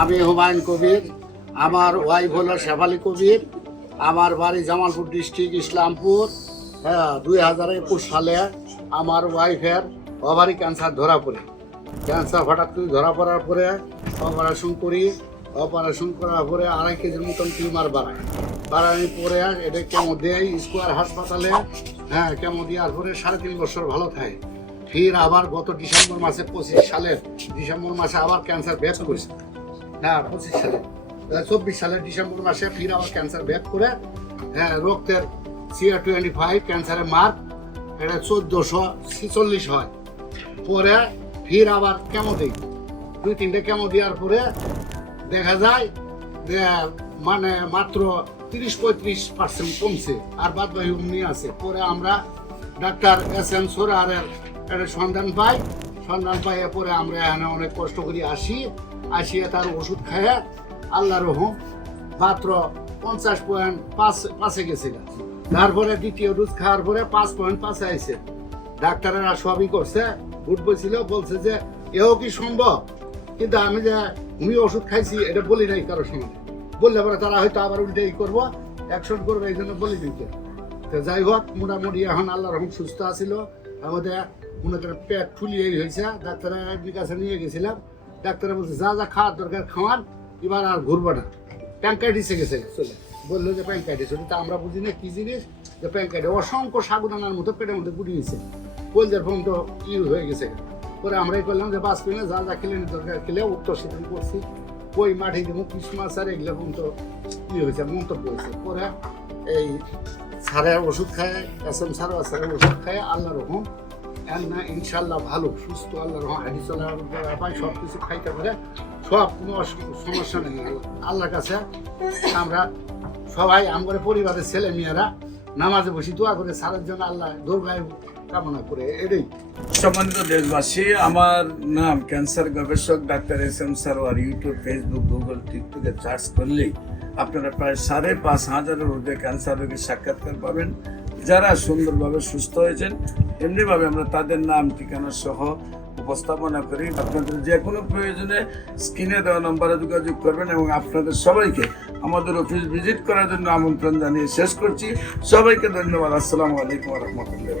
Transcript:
আমি হুমায়ুন কবির, আমার ওয়াইফ হলো শেফালি কবির, আমার বাড়ি জামালপুর ডিস্ট্রিক্ট ইসলামপুর। 2021 সালে আমার ওয়াইফের ওভারি ক্যান্সার ধরা পড়ে। ক্যান্সার হঠাৎ করে ধরা পড়ার পরে অপারেশন করি। অপারেশন করার পরে 2.5 কেজির মতন টিউমার বাড়ানোর পরে এটা কেমো দেয় স্কোয়ার হাসপাতালে। কেমো দেওয়ার পরে 3.5 বছর ভালো থাকে। ফির আবার গত ডিসেম্বর মাসে 25 সালের ডিসেম্বর মাসে আবার ক্যান্সার ব্যাক করেছে। 25 সালে 24 সালের ডিসেম্বর মাসে ফির আবার ক্যান্সার ব্যাক করে। রক্তের CA-25 ক্যান্সারের মার্ক এটা 1446 হয়। পরে ফির আবার কেমো দিই, 2-3টে কেমো দেওয়ার পরে দেখা যায় যে মানে মাত্র 30-35% কমছে, আর বাদ বাকি অমনি আছে। পরে আমরা ডাক্তার SM সোরারের একটা সন্ধান পাই পরে আমরা এখানে অনেক কষ্ট করে আসিয়ে তার ওষুধ খাইয়ে আল্লাহ রহম মাত্র 50.5 গেছিল। তারপরে দ্বিতীয় ডোজ খাওয়ার পরে 5.5 আইছে। ডাক্তারেরা সবই করছে, গুড বলছিল, বলছে যে এও কি সম্ভব, কিন্তু আমি যে উনি ওষুধ খাইছি এটা বলি নাই কারোর সঙ্গে। বললে পরে তারা হয়তো আবার উল্টেই করবো, অ্যাকশন করবে, এই জন্য বলি দিতে। তো যাই হোক, মোটামুটি এখন আল্লাহ রহম সুস্থ আছিল। আমাদের মনে করেন পেট ফুলিয়ে হয়েছে। ডাক্তারের কাছে নিয়ে গেছিলাম, ডাক্তারে বলছে যা যা খাওয়ার দরকার খাওয়ান, এবার আর ঘুরবো না। প্যাঙ্কাইটিসে গেছে চলে, বললো যে প্যাঙ্কাইটিস। ওটা আমরা বুঝি না কি জিনিস, যে প্যাঙ্কাইটিস অসংখ্য সাগুদানার মতো পেটের মধ্যে গুড়ি হয়েছে, কলজের ফোন তো হয়ে গেছে। পরে আমরাই করলাম যে বাঁচবি না, যা যা খেলে দরকার খেলে উত্তর সেদিন করছি। কই মাঠে দেবো ক্রিসমাস আর এগুলো তো হয়েছে, মন্তব্য হয়েছে। পরে এই স্যারের ওষুধ খায়, SM স্যারের ওষুধ খায় আল্লাহ রকম না ইনশাল্লাহ ভালো সুস্থ, আল্লাহ রকম হাঁটি চলার পায়, সব কিছু খাইতে পারে, সব কোনো সমস্যা নেই। আল্লাহর কাছে আমরা সবাই আমার পরিবারের ছেলে মেয়েরা নামাজে বসি দোয়া করে স্যারের জন্য আল্লাহ দীর্ঘায়ু কামনা করে। এটাই। সম্মানিত দেশবাসী, আমার নাম ক্যান্সার গবেষক doctor SM Sarwar. YouTube, Facebook, Google, টিকটকে সার্চ করলেই আপনারা প্রায় 5,500-এর ঊর্ধ্বে ক্যান্সার রোগীর সাক্ষাৎকার পাবেন, যারা সুন্দরভাবে সুস্থ হয়েছেন। এমনিভাবে আমরা তাদের নাম ঠিকানা সহ উপস্থাপনা করি। আপনাদের যে কোনো প্রয়োজনে স্ক্রিনে দেওয়া নম্বরে যোগাযোগ করবেন, এবং আপনাদের সবাইকে আমাদের অফিস ভিজিট করার জন্য আমন্ত্রণ জানিয়ে শেষ করছি। সবাইকে ধন্যবাদ। আসসালামু আলাইকুম ওয়া রাহমাতুল্লাহ।